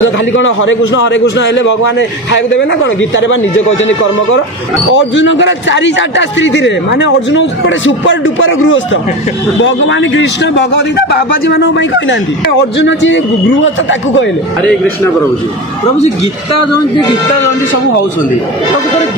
खाली कौन हरे कृष्ण हेले भगवान खाया देवे ना कौन गीतार निजे कहते कर्म कर अर्जुन चारि चार्टा स्त्री थे माने अर्जुन गोटे सुपर डुपर गृहस्थ भगवान कृष्ण भगवत गीता बाबाजी मान कहना अर्जुन जी गृहस्थ ताकू कहले हरे कृष्ण प्रभुजी प्रभुजी गीता जयंती सब होती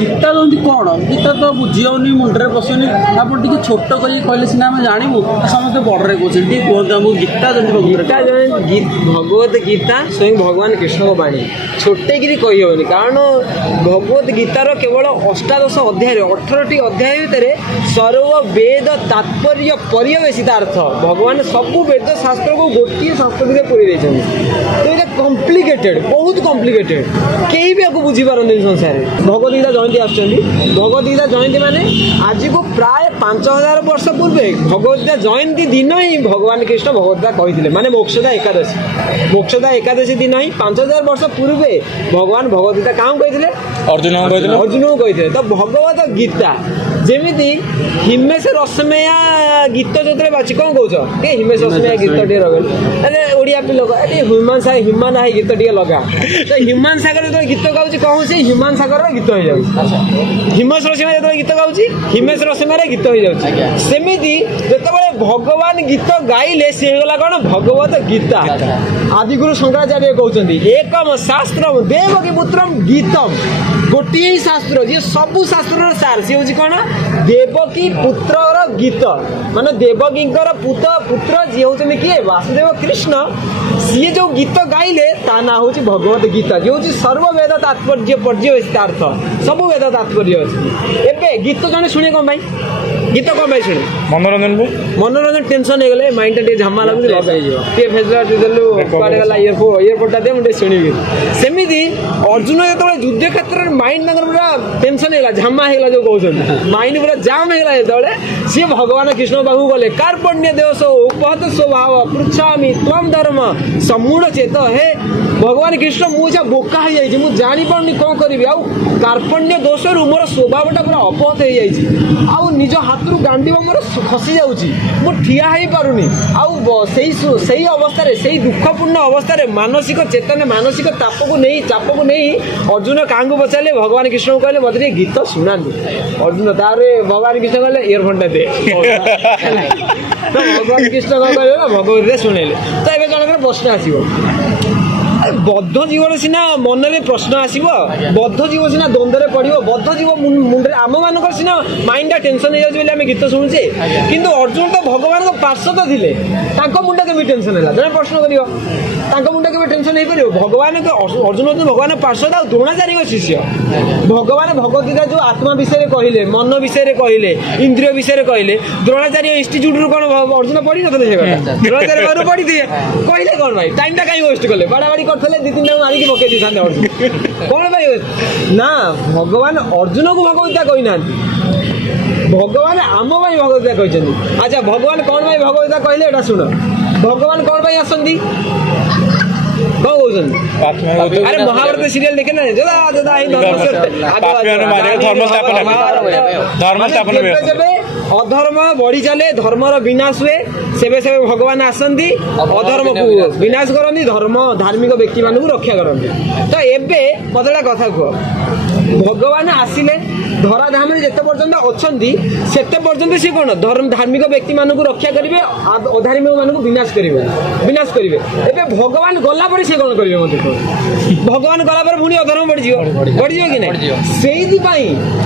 गीता जयंती कौन गीता तो बुझीनी मुंडे पशुनी आप छोट कर कहले सीना आम जानू समस्त बड़े कहते कहते गीता जयंती भगवत गीता स्वयं भगवान कृष्ण को बाणी छोटेकि कहीहनी कारण भगवत गीतार केवल अष्टादश अध्याय 18टी अध्याय भितर सर्व वेद तात्पर्य पर्यवेशित अर्थ भगवान सबू वेद शास्त्र को गोटे संस्कृति पूरी तो ये कम्प्लिकेटेड बहुत कम्प्लिकेटेड कहीं भी आपको बुझीपार संसार भगवत गीता जयंती आसुँच भगवत गीता जयंती माने आज को प्राय 5000 वर्ष पूर्व भगवत गीता जयंती दिन ही भगवान कृष्ण भगवत गीता कहते माने मोक्षदा एकादशी दिन ही 5000 वर्ष पूर्व भगवान भगवत गीता क्या कहते अर्जुन को कहते तो भगवत गीता जमीती हिमेश रश्मिया गीत जो बाची कौन कौच हिमेश रश्मिया गीत टे लगे ओडिया पी लोग हिमान हाई गीत टे लगा तो हिमान सागर जो गीत गाँव कौन से हिमान सागर गीत हो जाए हिमेश रश्मिया जो गीत गाँव हिमेश रश्मिया गीत हो जाए सेमती जिते भगवान गीत गाइले सी गला कौन भगवत गीता आदिगुरु शंकराचार्य कहते एकम शास्त्र देवकी पुत्रम गीतम गोटे ही शास्त्र जी सबू शास्त्र सार सी हूँ कौन देवकी पुत्र गीत माने देवकी पुत्र जी हूँ किए वासुदेव कृष्ण सी जो गीत गाइले ता ना हूँ भगवत गीता जी हूँ सर्व वेद तात्पर्य पर्यवेशित अर्थ सब वेद तात्पर्य अच्छे एवं गीत जन शुणे कौन गीत कौन शुणे मनोरंजन टेंशन हो गले माइंड टे झमा लगे फेसला इयरपोर्टा दे मुझे शुणी सेमती अर्जुन जो युद्ध क्षेत्र में माइंड पूरा टेंशन है झमा है जो कहते माइंड पूरा जाम है जो सी भगवान कृष्ण पाखु गले कार्पण्य देश उपहत स्वभाव पृछामी तम धर्म समूढ़ चेत हे भगवान कृष्ण मुझे बोका हो जाए मुझे जापारे कौन करी आउ कार्पण्य दोष मोर स्वभावटा पूरा अपहत हो जाए निज हाथ रू गांडी मोर खसी जाऊँगी ठिया हो पारुनी आई अवस्था से दुखपूर्ण अवस्था मानसिक चेतन मानसिक चाप को नहीं अर्जुन क्या पचारे भगवान कृष्ण को कहले मतलब गीत शुणा अर्जुन तार भगवान कृष्ण कहले इयरफोन दे तो भगवान कृष्ण कौन कहले भगवत शुणेले तो ये जनक प्रश्न आसो बद्ध जीवन सीना मन में प्रश्न आसब बद्ध जीव सीना द्वंद्व पड़ो बद्ध जीव मुंडे आम मान सीना माइंड टेंशन हो जाए आम गीत शुणुचे किंतु अर्जुन तो भगवान पार्षद थे मुंडा केमी टेंशन है जब प्रश्न कर मुंडा केमी टेंशन हो पार भगवान अर्जुन हूँ भगवान पार्षद आ द्रोणाचार्य शिष्य भगवान भगवत गीता जो आत्मा विषय कहले मन विषय कहले इंद्रिय विषय कहले द्रोणाचार्य इंस्टीट्यूट रू कौन अर्जुन पढ़ी ना द्रोणाचार्य घर पढ़ी थे कहले कौन भाई टाइम कहीं वेस्ट कले बाड़ाबाड़ी करते दी तीन मारिक पकई दी अर्जुन कौन भाई ना भगवान अर्जुन को भगवत कही ना भगवान आम भाई भगवत कहते अच्छा भगवान कौन भाई भगवत कहले एटा शुण भगवान कौन भाई आसती कौन कहते अरे महाभारत सीरियल देखे ना अधर्म बढ़ी चले धर्मर विनाश हुए सेबे सेबे भगवान आसती अधर्म को विनाश करती धर्म धार्मिक व्यक्ति मान रक्षा करती तो एबे मतला कथा कह भगवान आसिले धराधाम जिते पर्यंत अच्छा से पर्यंत सी कौन धार्मिक व्यक्ति मान रक्षा करेंगे अधार्मिक मान विनाश करेंगे एवं भगवान गला से कौन करेंगे मतलब भगवान गला पुणी अधर्म बढ़ कि नहीं से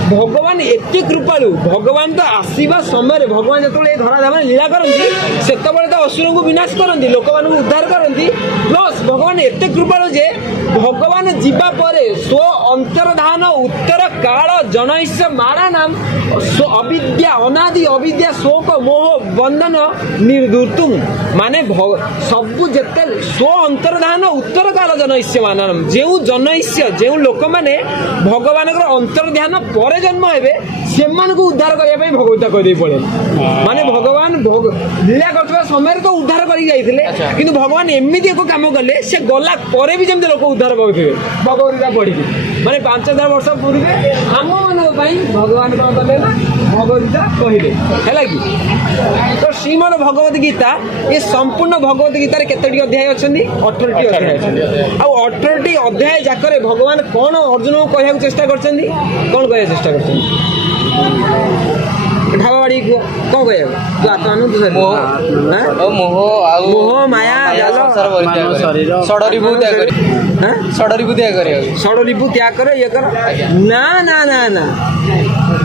भगवान एत कृपालु भगवान तो आसवा समय भगवान जो धराधाम लीला करती से तो असुर को विनाश करती लोक मान उद्धार करती प्लस भगवान एत कृपालु जे भगवान जीवा पर स्व अंतर्धान उत्तर काल जनईश्य मारा नाम अविद्या अनादि अविद्या शोक मोह बंधन निर्दुर्तुम माने सबू जिते स्व अंतर्धान उत्तर काल जनईश्य माना नाम जो जनईश्य जो लोक मैंने भगवान अंतर्ध्यान पर जन्म ହେବେ ସେମାନଙ୍କୁ ଉଦ୍ଧାର କରିବା ପାଇଁ ଭଗବତ ଗୀତା କହିଦେଇ ପଳେଇଲେ। ମାନେ ଭଗବାନ ଲୀଳା କରୁଥିବା ସମୟରେ ତ ଉଦ୍ଧାର କରିକି ଯାଇଥିଲେ, କିନ୍ତୁ ଭଗବାନ ଏମିତି ଏକ କାମ କଲେ ସେ ଗଲା ପରେ ବି ଯେମିତି ଲୋକ ଉଦ୍ଧାର ପାଉଥିବେ ଭଗବତ ଗୀତା ପଢିକି। ମାନେ 5000 ବର୍ଷ ପୂର୍ବେ ଆମମାନଙ୍କ ପାଇଁ ଭଗବାନ କଣ କଲେ ନା ଭଗବତ ଗୀତା କହିଲେ, ହେଲା କି। ତ ଶ୍ରୀମଦ ଭଗବତ ଗୀତା ଏ ସମ୍ପୂର୍ଣ୍ଣ ଭଗବତ ଗୀତାରେ କେତୋଟି ଅଧ୍ୟାୟ ଅଛନ୍ତି? 18ଟି ଅଧ୍ୟାୟ ଅଛନ୍ତି। ଆଉ 18ଟି ଅଧ୍ୟାୟ ଯାକରେ ଭଗବାନ କଣ ଅର୍ଜୁନକୁ କହିବାକୁ ଚେଷ୍ଟା କରିଛନ୍ତି? କଣ କହିବାକୁ ଚେଷ୍ଟା କରିଛନ୍ତି? ଢାବା ବାଡି କୁହ କଣ କହିବାକୁ? ତୁ ଆତ୍ମାନୁ ତୁ ମୋହ ଆଉ ମୋହ ମାୟା ଜାଲ ଷଡ଼ରିପୁ ତ୍ୟାଗ କରି ଷଡ଼ରିପୁ ତ୍ୟାଗ କରିବାକୁ ଷଡ଼ରିପୁ ତ୍ୟାଗ କର ଇଏ କର। ନା ନା ନା ନା,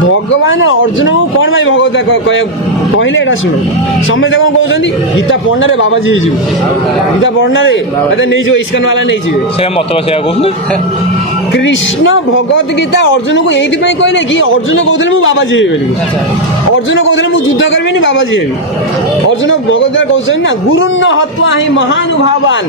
ଭଗବାନ ଅର୍ଜୁନକୁ କଣ ପାଇଁ ଭଗବତ କହିଲେ ଏଇଟା ଶୁଣ। ସମସ୍ତେ କଣ କହୁଛନ୍ତି ଗୀତା ପଢନାରେ ବାବାଜୀ ହେଇଯିବ, ଗୀତା ପଢନାରେ ଏତେ ନେଇଯିବ, ଇସ୍କନ ବାଲା ନେଇଯିବେ। ସେ ମତ ସେଇଆ କହୁଛନ୍ତି। କୃଷ୍ଣ ଭଗବତ ଗୀତା ଅର୍ଜୁନକୁ ଏଇଥିପାଇଁ କହିଲେ କି ଅର୍ଜୁନ କହୁଥିଲେ ମୁଁ ବାବାଜୀ ହେବି ବୋଲି। ଅର୍ଜୁନ କହୁଥିଲେ ମୁଁ ଯୁଦ୍ଧ କରିବିନି ବାବାଜୀ ହେବି। ଅର୍ଜୁନ ଭଗବତ କହୁଛନ୍ତି ନା ଗୁରୁନ୍ନ ହତ୍ୱା ହିଁ ମହାନୁଭାବାନ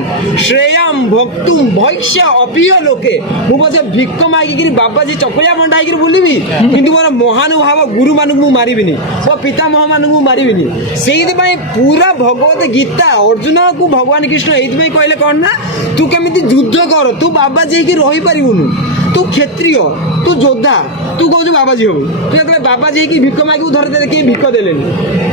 ଶ୍ରେୟମ୍ ଭକ୍ତୁମ୍ ଭୈକ୍ଷ୍ୟ ଅପିୟ ଲୋକେ। ମୁଁ ପଛେ ଭିକ ମାଗିକିରି ବାବାଜୀ ଚକୁଳିଆ ବଣ୍ଟା ହେଇକିରି ବୁଲିବି, କିନ୍ତୁ ମୋର ମହାନୁଭାବ ଗୁରୁମାନଙ୍କୁ ମୁଁ ମାରିବିନି, ମୋ ପିତାମହ ମାନଙ୍କୁ ମୁଁ ମାରିବିନି। ସେଇଥିପାଇଁ ପୁରା ଭଗବତ ଗୀତା ଅର୍ଜୁନକୁ ଭଗବାନ କୃଷ୍ଣ ଏଇଥିପାଇଁ କହିଲେ କଣ ନା ତୁ କେମିତି ଯୁଦ୍ଧ କର, ତୁ ବାବାଜୀ ହେଇକି ରହିପାରିବୁନୁ, ତୁ କ୍ଷତ୍ରିୟ, ତୁ ଯୋଦ୍ଧା, ତୁ କହୁଛୁ ବାବାଜୀ ହବୁ। ତୁ ଯେତେବେଳେ ବାବାଜୀ ହେଇକି ଭିକ ମାଗିବୁ ଧରେ କେହି ଭିକ ଦେଲେନି,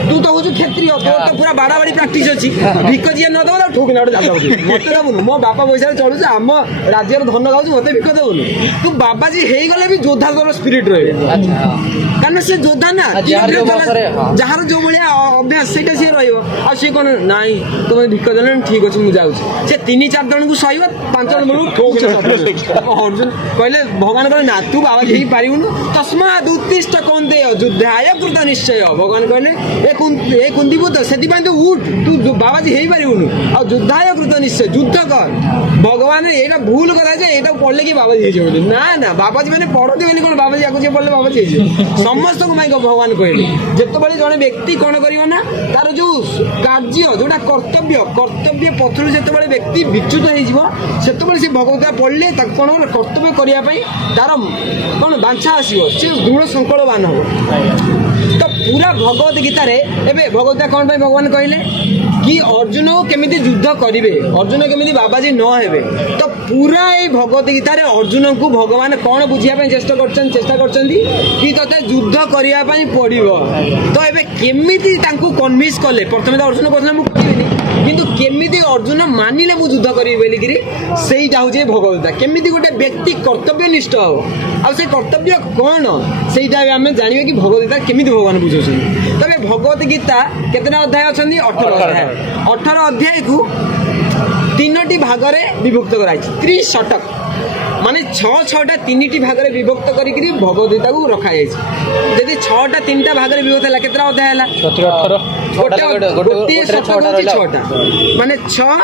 ତୁ ତ ହଉଛୁ କ୍ଷତ୍ରିୟ, ତୋର ତ ପୁରା ବାଡାବାଡି ପ୍ରାକ୍ଟିସ ଅଛି। ଭିକ ଯିଏ ନ ଦବ ତାକୁ ଠୋକିନା ଗୋଟେ ଜାଗା ମତେ ଦବୁନୁ, ମୋ ବାପା ପଇସାରେ ଚଳୁଛୁ, ଆମ ରାଜ୍ୟର ଧନ ଗାଉଛୁ, ମତେ ଭିକ ଦେବୁନୁ। ତୁ ବାବାଜୀ ହେଇଗଲେ ବି ଯୋଦ୍ଧା ତୋର ସ୍ପିରିଟ ରହିବ, କାରଣ ସେ ଯୋଦ୍ଧା ନା, ଯାହାର ଯୋଉ ଭଳିଆ ଅଭ୍ୟାସ ସେଇଟା ସିଏ ରହିବ। ଆଉ ସିଏ କଣ ନାଇଁ ତମେ ଭିକ ଦେଲେଣି ଠିକ ଅଛି ମୁଁ ଯାଉଛି, ସେ 3-4 ଜଣଙ୍କୁ ସହିବ, 5 ଜଣ ବେଳକୁ ଅର୍ଜୁନ କହିଲେ ଭଗବାନ କହିଲେ ନା ତୁ ବାବାଜୀ ହେଇପାରିବୁନୁ, ତସ୍ମାତ୍ ଉତ୍ତିଷ୍ଠ କୌନ୍ତେୟ ଯୁଦ୍ଧାୟ କୃତ ନିଶ୍ଚୟ। ଭଗବାନ କହିଲେ ଏ କୁନ୍ଦିପୁତ ସେଥିପାଇଁ ତୁ ଉଠ, ତୁ ବାବାଜୀ ହେଇପାରିବୁନୁ, ଆଉ ଯୁଦ୍ଧାୟ କୃତ ନିଶ୍ଚୟ, ଯୁଦ୍ଧ କର। ଭଗବାନ ଏଇଟା ଭୁଲ କଥା ଯେ ଏଇଟାକୁ ପଢିଲେ କି ବାବାଜୀ ହେଇଯିବ ବୋଲି। ନା ନା, ବାବାଜୀ ମାନେ ପଢନ୍ତି ବୋଲି କଣ ବାବାଜୀ ଆକୁ ଯିଏ ପଢିଲେ ବାବାଜୀ ହେଇଯିବ? ସମସ୍ତଙ୍କୁ ପାଇଁ ଭଗବାନ କହିଲେ ଯେତେବେଳେ ଜଣେ ବ୍ୟକ୍ତି କଣ କରିବ ନା ତାର ଯୋଉ କାର୍ଯ୍ୟ ଯୋଉଟା କର୍ତ୍ତବ୍ୟ ପଥରୁ ଯେତେବେଳେ ବ୍ୟକ୍ତି ବିଚ୍ୟୁତ ହେଇଯିବ, ସେତେବେଳେ ସେ ଭଗବତ ପଢିଲେ ତାକୁ କଣ କର୍ତ୍ତବ୍ୟ କରିବା ପାଇଁ ତାର କଣ ବାଞ୍ଛା ଆସିବ, ସେ ଦୃଢ ସଂକଳ୍ପବାନ ହବ। ତ ପୁରା ଭଗବତ ଗୀତାରେ ଏବେ ଭଗବତ କଣ ପାଇଁ ଭଗବାନ କହିଲେ କି ଅର୍ଜୁନକୁ କେମିତି ଯୁଦ୍ଧ କରିବେ, ଅର୍ଜୁନ କେମିତି ବାବାଜୀ ନ ହେବେ। ତ ପୁରା ଏଇ ଭଗବତ ଗୀତାରେ ଅର୍ଜୁନଙ୍କୁ ଭଗବାନ କଣ ବୁଝିବା ପାଇଁ ଚେଷ୍ଟା କରିଛନ୍ତି କି ତତେ ଯୁଦ୍ଧ କରିବା ପାଇଁ ପଡିବ। ତ ଏବେ କେମିତି ତାଙ୍କୁ କନଭିନ୍ସ କଲେ? ପ୍ରଥମେ ତ ଅର୍ଜୁନ କହୁଥିଲେ ମୁଁ କରିବିନି, କିନ୍ତୁ କେମିତି ଅର୍ଜୁନ ମାନିଲେ ମୁଁ ଯୁଦ୍ଧ କରିବି ବୋଲିକିରି, ସେଇଟା ହଉଛି ଭଗବତ ଗୀତା। କେମିତି ଗୋଟେ ବ୍ୟକ୍ତି କର୍ତ୍ତବ୍ୟନିଷ୍ଠ ହବ, ଆଉ ସେ କର୍ତ୍ତବ୍ୟ କଣ ସେଇଟା ଆମେ ଜାଣିବା କି ଭଗବତ ଗୀତା କେମିତି ଭଗବାନ ବୁଝାଉଛନ୍ତି। ତବେ ଭଗବତ ଗୀତା କେତେଟା ଅଧ୍ୟାୟ ଅଛନ୍ତି? 18 ଅଧ୍ୟାୟ। 18 ଅଧ୍ୟାୟକୁ 3ଟି ଭାଗରେ ବିଭକ୍ତ କରାଯାଇଛି। 3 ଶତକ ମାନେ 6ଟା 3ଟି ଭାଗରେ ବିଭକ୍ତ କରିକିରି ଭଗବତ ଗୀତାକୁ ରଖାଯାଇଛି। ଯଦି 6ଟା 3ଟା ଭାଗରେ ବିଭକ୍ତ ହେଲା କେତେଟା ଅଧ୍ୟାୟ ହେଲା? ଗୋଟିଏ ଶତକ ହଉଛି 6ଟା, ମାନେ 6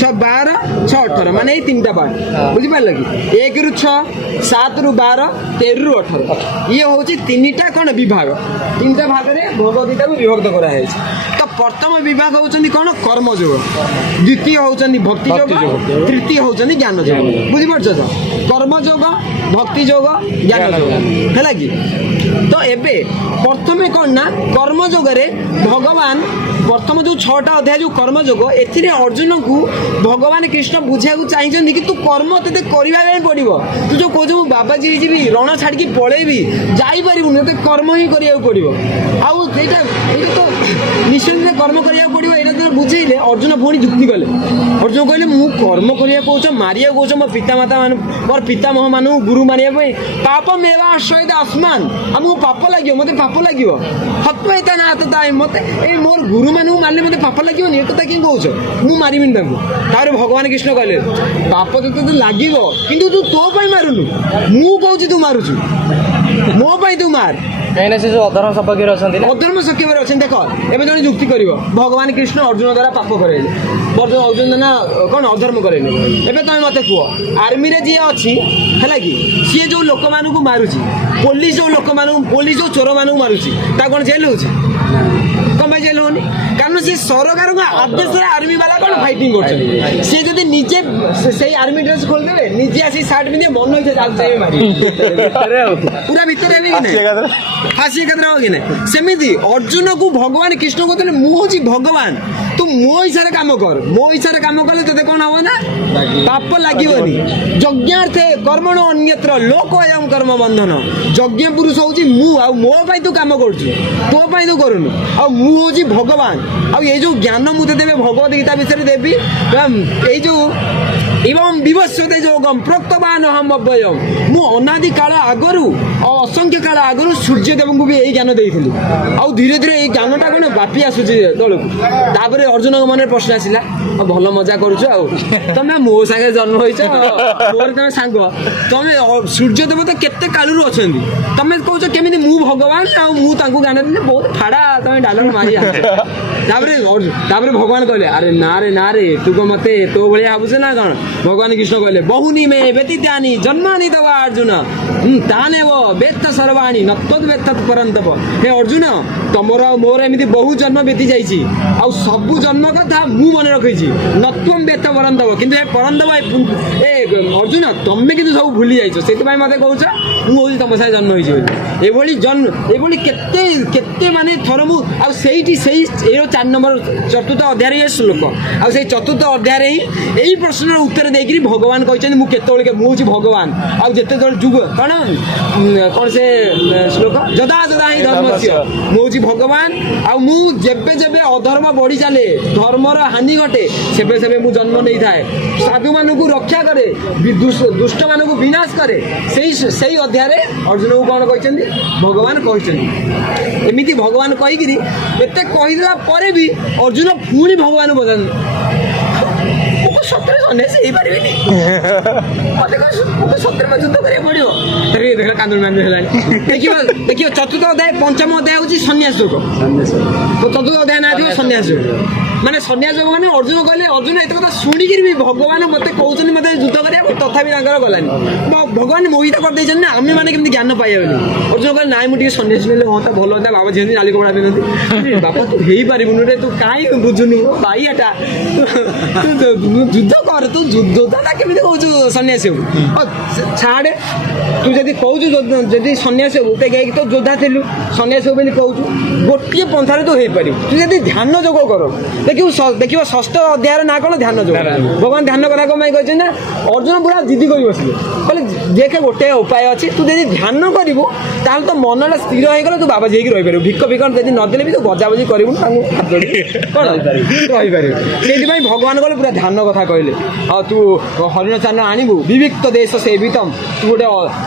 6 12 6 18, ମାନେ ଏଇ 3ଟା ବାର ବୁଝିପାରିଲ କି? 1 ରୁ 6 7 ରୁ 12 13 ରୁ 18 ଇଏ ହଉଛି 3ଟା କଣ ବିଭାଗ, 3ଟା ଭାଗରେ ଭଗବତ ଗୀତାକୁ ବିଭକ୍ତ କରାଯାଇଛି। ତ ପ୍ରଥମ ବିଭାଗ ହଉଛନ୍ତି କଣ? କର୍ମଯୋଗ, ଦ୍ୱିତୀୟ ହଉଛନ୍ତି ଭକ୍ତି ଯୋଗ, ତୃତୀୟ ହଉଛନ୍ତି ଜ୍ଞାନ ଯୋଗ। ବୁଝିପାରୁଛ ତ? କର୍ମଯୋଗ, ଭକ୍ତି ଯୋଗ, ଜ୍ଞାନ ଯୋଗ, ହେଲା କି? ତ ଏବେ ପ୍ରଥମେ କଣ ନା କର୍ମଯୋଗରେ ଭଗବାନ ପ୍ରଥମ ଯୋଉ 6ଟା ଅଧ୍ୟାୟ ଯୋଉ କର୍ମଯୋଗ, ଏଥିରେ ଅର୍ଜୁନଙ୍କୁ ଭଗବାନ କୃଷ୍ଣ ବୁଝିବାକୁ ଚାହିଁଛନ୍ତି କି ତୁ କର୍ମ ତତେ କରିବା ପାଇଁ ପଡିବ। ତୁ ଯୋଉ କହୁଛୁ ମୁଁ ବାବାଜୀ ହେଇଯିବି, ରଣ ଛାଡିକି ପଳେଇବି, ଯାଇପାରିବୁନି, ତତେ କର୍ମ ହିଁ କରିବାକୁ ପଡିବ। ଆଉ ଏଇଟା ତ ନିଶ୍ଚିତ କର୍ମ କରିବାକୁ ପଡିବ। ଏଇଟା ତ ବୁଝେଇଲେ ଅର୍ଜୁନ ପୁଣି ଯୁକ୍ତି କଲେ। ଅର୍ଜୁନ କହିଲେ ମୁଁ କର୍ମ କରିବାକୁ କହୁଛ, ମାରିବାକୁ କହୁଛ ମୋ ପିତାମାତା ମାନଙ୍କୁ, ମୋର ପିତାମହ ମାନଙ୍କୁ, ଗୁରୁ ମାରିବା ପାଇଁ, ପାପ ମେବା ଆଶ୍ରୟ ଆସମାନ, ଆମକୁ ପାପ ଲାଗିବ, ମତେ ପାପ ଲାଗିବ। ହତ୍ୱେତା ନା ଥାଏ, ମତେ ଏଇ ମୋର ଗୁରୁ ମାନଙ୍କୁ ମାରିଲେ ମତେ ପାପ ଲାଗିବନି, ଏ କଥା କିଏ କହୁଛ? ମୁଁ ମାରିବିନି ତାଙ୍କୁ। ତାପରେ ଭଗବାନ କୃଷ୍ଣ କହିଲେ ପାପ ତତେ ଲାଗିବ, କିନ୍ତୁ ତୁ ତୋ ପାଇଁ ମାରୁନୁ, ମୁଁ କହୁଛି ତୁ ମାରୁଛୁ, ମୋ ପାଇଁ ତୁ ମାର। କାହିଁକିନା ସେ ଯୋଉ ଅଧର୍ମ ସପକ୍ଷରେ ଅଛନ୍ତି ନା, ଅଧର୍ମ ସକ୍ଷମରେ ଅଛନ୍ତି। ଦେଖ ଏବେ ଜଣେ ଯୁକ୍ତି କରିବ, ଭଗବାନ କୃଷ୍ଣ ଅର୍ଜୁନ ଦ୍ୱାରା ପାପ କରାଇଲେ, ଅର୍ଜୁନ ନା କଣ ଅଧର୍ମ କରାଇଲେ। ଏବେ ତମେ ମତେ କୁହ, ଆର୍ମିରେ ଯିଏ ଅଛି ହେଲା କି, ସିଏ ଯୋଉ ଲୋକମାନଙ୍କୁ ମାରୁଛି, ପୋଲିସ ଯୋଉ ଲୋକମାନଙ୍କୁ, ପୋଲିସ ଯୋଉ ଚୋରମାନଙ୍କୁ ମାରୁଛି, ତାକୁ କଣ ଜେଲ ହଉଛି? କଣ ପାଇଁ ଜେଲ ହଉନି? କାରଣ କୌଣସି ସରକାରଙ୍କ ଆଦେଶରେ ଆର୍ମି ବାଲା କ'ଣ ଫାଇଟିଂ କରୁଛନ୍ତି। ସିଏ ଯଦି ନିଜେ ସେଇ ଆର୍ମି ଡ୍ରେସ୍ ଖୋଲିଦେବେ ନିଜେ ଆସି ସାର୍ଟ ପିନ୍ଧିବେ ମନ ଇଚ୍ଛା ଚାଲିବେ ମାରି ପୁରା ଭିତରେ ହେବେ କି ନାହିଁ ଫାସି ଏକାଥରେ ହବ କି ନାହିଁ। ସେମିତି ଅର୍ଜୁନକୁ ଭଗବାନ କୃଷ୍ଣ କହୁଥିଲେ ମୁଁ ହଉଛି ଭଗବାନ ତୁ ମୋ ଇଚ୍ଛାରେ କାମ କର। ମୋ ଇଚ୍ଛାରେ କାମ କଲେ ତୋତେ କ'ଣ ହବ ନା ପାପ ଲାଗିବନି। ଯଜ୍ଞାର୍ଥେ କର୍ମଣ ଅନ୍ୟତ୍ର ଲୋକ ଅୟଂ କର୍ମ ବନ୍ଧନ। ଯଜ୍ଞ ପୁରୁଷ ହଉଛି ମୁଁ ଆଉ ମୋ ପାଇଁ ତୁ କାମ କରୁଛୁ ତୋ ପାଇଁ ତୁ କରୁନୁ ଆଉ ମୁଁ ହଉଛି ଭଗବାନ। ଆଉ ଏଇ ଯୋଉ ଜ୍ଞାନ ମୁଁ ତତେ ଦେବେ ଭଗବତ ଗୀତା ବିଷୟରେ ଦେବି ଏଇ ଯୋଉ ଏବଂ ବିବସ୍ୱତେ ଯୋଗମ୍ ପ୍ରୋକ୍ତବାନ ଅହମ୍ ଅବ୍ୟୟମ୍ ମୁଁ ଅନାଦି କାଳ ଆଗରୁ ଆଉ ଅସଂଖ୍ୟ କାଳ ଆଗରୁ ସୂର୍ଯ୍ୟଦେବଙ୍କୁ ବି ଏଇ ଜ୍ଞାନ ଦେଇଥିଲି। ଆଉ ଧୀରେ ଧୀରେ ଏଇ ଜ୍ଞାନଟା କ'ଣ ବ୍ୟାପି ଆସୁଛି ତଳକୁ। ତାପରେ ଅର୍ଜୁନଙ୍କ ମନରେ ପ୍ରଶ୍ନ ଆସିଲା ଆଉ ଭଲ ମଜା କରୁଛ ଆଉ ତମେ ମୋ ସାଙ୍ଗେ ଜନ୍ମ ହେଇଛ ମୋର ତମେ ସାଙ୍ଗ ତମେ ସୂର୍ଯ୍ୟଦେବ ତ କେତେ କାଳରୁ ଅଛନ୍ତି ତମେ କହୁଛ କେମିତି ମୁଁ ଭଗବାନ ଆଉ ମୁଁ ତାଙ୍କୁ ଜ୍ଞାନ ଦେଲି ବହୁତ ଫାଡ଼ା ତମେ ଡାଲର ମାରି ତାପରେ ଭଗବାନ କହିଲେ ଆରେ ନା ରେ ତୁ କ'ଣ ମତେ ତୋ ଭଳିଆ ଭାବୁଛ ନା କ'ଣ। ଭଗବାନ କୃଷ୍ଣ କହିଲେ ବହୁନି ମେ ବ୍ୟତୀତାନି ଜନ୍ମାନି ତବ ଅର୍ଜୁନ ତାନେବ ବେତ୍ତ ସର୍ବାଣୀ ନତ୍ୱଦ୍ ବେତ୍ତ ପରନ୍ତପ। ହେ ଅର୍ଜୁନ ତମର ଆଉ ମୋର ଏମିତି ବହୁ ଜନ୍ମ ବ୍ୟତି ଯାଇଛି ଆଉ ସବୁ ଜନ୍ମ କଥା ମୁଁ ମନେ ରଖିଛି ନତ୍ୱମ୍ ବେତ୍ତ ପରନ୍ତପ କିନ୍ତୁ ଏ ପରନ୍ତପ ଏ ଅର୍ଜୁନ ତମେ କିନ୍ତୁ ସବୁ ଭୁଲି ଯାଇଛ ସେଥିପାଇଁ ମତେ କହୁଛ ମୁଁ ହଉଛି ତମ ସାଙ୍ଗେ ଜନ୍ମ ହେଇଛି ବୋଲି। ଏଭଳି କେତେ ମାନେ ଥର ମୁଁ ଆଉ ସେଇଠି ସେଇ ଏଇ 4 ନମ୍ବର 4ର୍ଥ ଅଧ୍ୟାୟରେ ଏ ଶ୍ଲୋକ ଆଉ ସେଇ 4ର୍ଥ ଅଧ୍ୟାୟରେ ହିଁ ଏଇ ପ୍ରଶ୍ନର ଉତ୍ତର ଦେଇକିରି ଭଗବାନ କହିଛନ୍ତି ମୁଁ କେତେବେଳେ ମୁଁ ହଉଛି ଭଗବାନ। ଆଉ ଯେତେବେଳେ ଯୁଗ କ'ଣ ସେ ଶ୍ଲୋକ ଯଦା ଯଦା ହିଁ ଧର୍ମସ୍ୟ ମୁଁ ହଉଛି ଭଗବାନ ଆଉ ମୁଁ ଯେବେ ଅଧର୍ମ ବଢି ଚାଲେ ଧର୍ମର ହାନି ଘଟେ ସେବେ ମୁଁ ଜନ୍ମ ନେଇଥାଏ ସାଧୁମାନଙ୍କୁ ରକ୍ଷା କରେ ଦୁଷ୍ଟମାନଙ୍କୁ ବିନାଶ କରେ। ସେଇ ଅଧ୍ୟାୟରେ ଅର୍ଜୁନକୁ କ'ଣ କହିଛନ୍ତି ଭଗବାନ କହିଛନ୍ତି। ଏମିତି ଭଗବାନ କହିକିରି ଏତେ କହିଦେଲା ପରେ ବି ଅର୍ଜୁନ ପୁଣି ଭଗବାନ ବଦଳ ସତରେ ସନ୍ନ୍ୟାସୀ ହେଇପାରିବେନି ମତେ ସତରେ ଯୁଦ୍ଧ କରିବାକୁ ପଡିବ ଦେଖିଲ କାନ୍ଦୁଳି ମାନ୍ଦୁଳି ହେଲାଣି। ଦେଖିବ 4ର୍ଥ ଅଧ୍ୟାୟ 5ମ ଅଧ୍ୟାୟ ହଉଛି ସନ୍ନ୍ୟାସ ଯୋଗ 4ର୍ଥ ଅଧ୍ୟାୟ ନାଁ ଥିବ ସନ୍ନ୍ୟାସ ଯୋଗ ମାନେ ସନ୍ନ୍ୟାସ ଯୋଗ ମାନେ ଅର୍ଜୁନ କହିଲେ ଅର୍ଜୁନ ଏତେ କଥା ଶୁଣିକିରି ବି ଭଗବାନ ମତେ କହୁଛନ୍ତି ମତେ ଯୁଦ୍ଧ କରିବାକୁ ତଥାପି ତାଙ୍କର ଗଲାନି ଭଗବାନ ମୋହିତ କରିଦେଇଛନ୍ତି ନା ଆମେ ମାନେ କେମିତି ଜ୍ଞାନ ପାଇବାନି। ଅର୍ଜୁନ କହିଲେ ନାଇଁ ମୁଁ ଟିକେ ସନ୍ନ୍ୟାସୀ ନେଲେ ହୁଅନ୍ତା ଭଲ ହୁଅନ୍ତା ବାବା ଝିଅନ୍ତି ନାଲି କପଡ଼ା ପିନ୍ଧନ୍ତି ବାପା ତୁ ହେଇପାରିବୁନି ରେ ତୁ କାହିଁ ବୁଝୁନୁ ଭାଇଟା ଯୁଦ୍ଧ କର ତୁ ଯୋଦ୍ଧାଟା କେମିତି କହୁଛୁ ସନ୍ନ୍ୟାସୀ ହବୁ ଛାଡ଼େ ତୁ ଯଦି କହୁଛୁ ଯଦି ସନ୍ନ୍ୟାସୀ ହବୁ ତ ଯାଇକି ତ ଯୋଦ୍ଧା ଥିଲୁ ସନ୍ନ୍ୟାସୀ ହବୁ ବୋଲି କହୁଛୁ ଗୋଟିଏ ପନ୍ଥାରେ ତୁ ହେଇପାରିବୁ ତୁ ଯଦି ଧ୍ୟାନ ଯୋଗ କର ଦେଖିବ 6ଠ ଅଧ୍ୟାୟର ନାଁ କ'ଣ ଧ୍ୟାନ ଯୋଗ। ଭଗବାନ ଧ୍ୟାନ କଥା କ'ଣ ପାଇଁ କହିଛନ୍ତି ନା ଅର୍ଜୁନ ପୁରା ଜିଦି କରି ବସିଲେ କହିଲେ ଦେଖେ ଗୋଟେ ଉପାୟ ଅଛି ତୁ ଯଦି ଧ୍ୟାନ କରିବୁ ତାହେଲେ ତ ମନଟା ସ୍ଥିର ହେଇଗଲେ ତୁ ବାବାଜୀ ହେଇକି ରହିପାରିବୁ ଭିକ ଯଦି ନଦେଲେ ବି ତୁ ବଜାବଜି କରିବୁନି ତାଙ୍କୁ ହାତ ଧରିକି କ'ଣ ରହିପାରିବୁ। ସେଇଥିପାଇଁ ଭଗବାନ କହିଲେ ପୁରା ଧ୍ୟାନ କଥା କହିଲେ ଆଉ ତୁ ହରିଣ ଚାନ ଆଣିବୁ ବିବିକ୍ତ ଦେଶ ସେବିତମ୍ ତୁ ଗୋଟେ